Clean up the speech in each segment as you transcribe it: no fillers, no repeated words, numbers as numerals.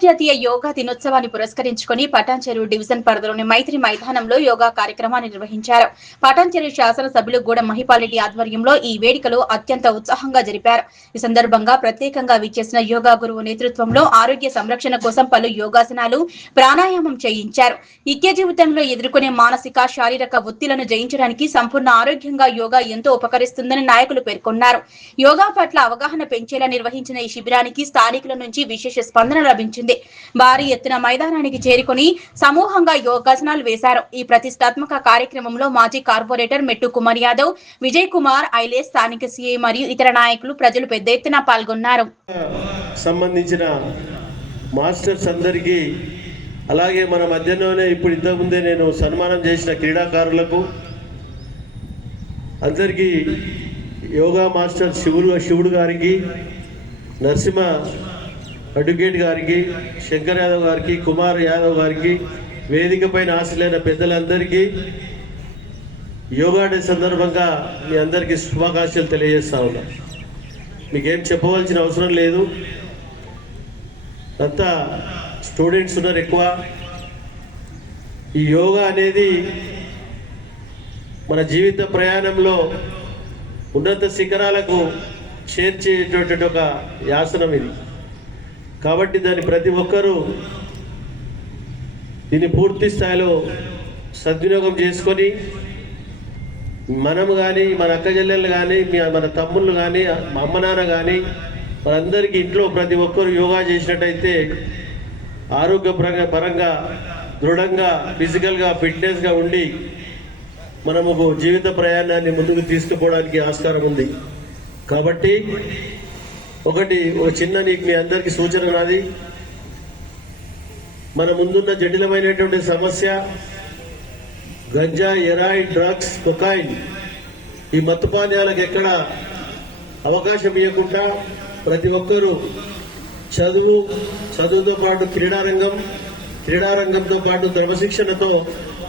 అంతర్జాతీయ యోగా దినోత్సవాన్ని పురస్కరించుకుని పటాన్చెరు డివిజన్ పరిధిలోని మైత్రి మైదానంలో యోగా కార్యక్రమాన్ని నిర్వహించారు. పటాన్చెరు శాసనసభ్యులు గూడెం మహిపాల్రెడ్డి ఆధ్వర్యంలో ఈ వేడుకలు అత్యంత ఉత్సాహంగా జరిపారు. ఈ సందర్భంగా ప్రత్యేకంగా విచ్చేసిన యోగా గురువు నేతృత్వంలో ఆరోగ్య సంరక్షణ కోసం పలు యోగాసనాలు, ప్రాణాయామం చేయించారు. నిత్య జీవితంలో ఎదుర్కొనే మానసిక, శారీరక ఒత్తిళ్లను జయించడానికి సంపూర్ణ ఆరోగ్యంగా యోగా ఎంతో ఉపకరిస్తుందని నాయకులు పేర్కొన్నారు. యోగా పట్ల అవగాహన పెంచేలా నిర్వహించిన ఈ శిబిరానికి స్థానికుల నుంచి విశేష స్పందన లభించింది. భారీ ఎత్తున మైదానానికి చేరుకుని సమూహంగా యోగాసనాలు వేశారు. ఈ ప్రతిష్టాత్మక కార్యక్రమంలో మాజీ కార్పొరేటర్ మెట్టు కుమార్ యాదవ్, విజయ్ కుమార్, ఐలేస్, స్థానిక సిఐ మరియు ఇతర నాయకులు, ప్రజలు పెద్ద ఎత్తున పాల్గొన్నారు. సంబంధించిన మాస్టర్స్ అందరికీ, అలాగే మన మధ్యలోనే ఇప్పుడు ఇంతకుముందే నేను సన్మానం చేసిన క్రీడాకారులకు అందరికీ, యోగా మాస్టర్ శివుడు గారికి, నరసింహ అడ్వకేట్ గారికి, శంకర్ యాదవ్ గారికి, కుమార్ యాదవ్ గారికి, వేదిక పైన ఆశలైన పెద్దలందరికీ యోగా డే సందర్భంగా మీ అందరికీ శుభాకాంక్షలు తెలియజేస్తా ఉన్నా. మీకేం చెప్పవలసిన అవసరం లేదు. అంతా స్టూడెంట్స్ ఉన్నారు ఎక్కువ. ఈ యోగా అనేది మన జీవిత ప్రయాణంలో ఉన్నత శిఖరాలకు చేర్చేటటువంటి ఒక యాసనం ఇది. కాబట్టి దాన్ని ప్రతి ఒక్కరూ దీన్ని పూర్తి స్థాయిలో సద్వినియోగం చేసుకొని, మనము కానీ, మన అక్క చెల్లెళ్ళు కానీ, మన తమ్ముళ్ళు కానీ, మా అమ్మ నాన్న కానీ, మనందరికీ ఇంట్లో ప్రతి ఒక్కరు యోగా చేసినట్టయితే ఆరోగ్య పరంగా దృఢంగా, ఫిజికల్గా, ఫిట్నెస్గా ఉండి మనము జీవిత ప్రయాణాన్ని ముందుకు తీసుకుపోవడానికి ఆస్కారం ఉంది. కాబట్టి ఒక చిన్న మీ అందరికీ సూచన నాది. మన ముందున్న జటిలమైనటువంటి సమస్య గంజా, ఎరాయి, డ్రగ్స్, కొకాయిన్, ఈ మత్తుపానీయాలకు ఎక్కడ అవకాశం ఇవ్వకుండా ప్రతి ఒక్కరూ చదువుతో పాటు క్రీడారంగంతో పాటు క్రమశిక్షణతో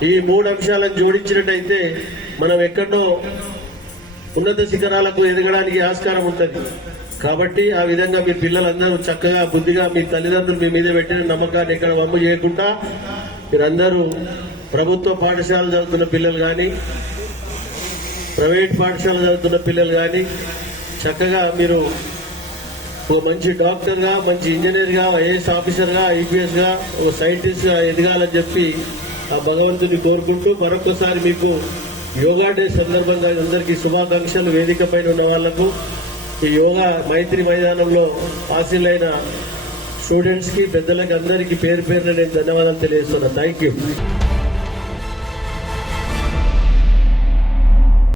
ఈ 3 అంశాలను జోడించినట్టయితే మనం ఎక్కడో ఉన్నత శిఖరాలకు ఎదగడానికి ఆస్కారం ఉంటుంది. కాబట్టి ఆ విధంగా మీ పిల్లలందరూ చక్కగా బుద్ధిగా మీ తల్లిదండ్రులు మీ మీద పెట్టిన నమ్మకాన్ని ఎక్కడ వమ్ము చేయకుండా మీరందరూ ప్రభుత్వ పాఠశాల చదువుతున్న పిల్లలు కానీ, ప్రైవేట్ పాఠశాల చదువుతున్న పిల్లలు కానీ చక్కగా మీరు మంచి డాక్టర్గా, మంచి ఇంజనీర్గా, ఐఏఎస్ ఆఫీసర్గా, ఐపీఎస్గా, ఒక సైంటిస్ట్గా ఎదగాలని చెప్పి ఆ భగవంతుని కోరుకుంటూ మరొకసారి మీకు యోగా డే సందర్భంగా అందరికీ శుభాకాంక్షలు. వేదిక పైన ఉన్న వాళ్లకు, ఈ యోగా మైత్రి మైదానంలో హాజరైన స్టూడెంట్స్కి, పెద్దలకి అందరికీ పేరు పేరున నేను ధన్యవాదాలు తెలియజేస్తున్నా. Thank you.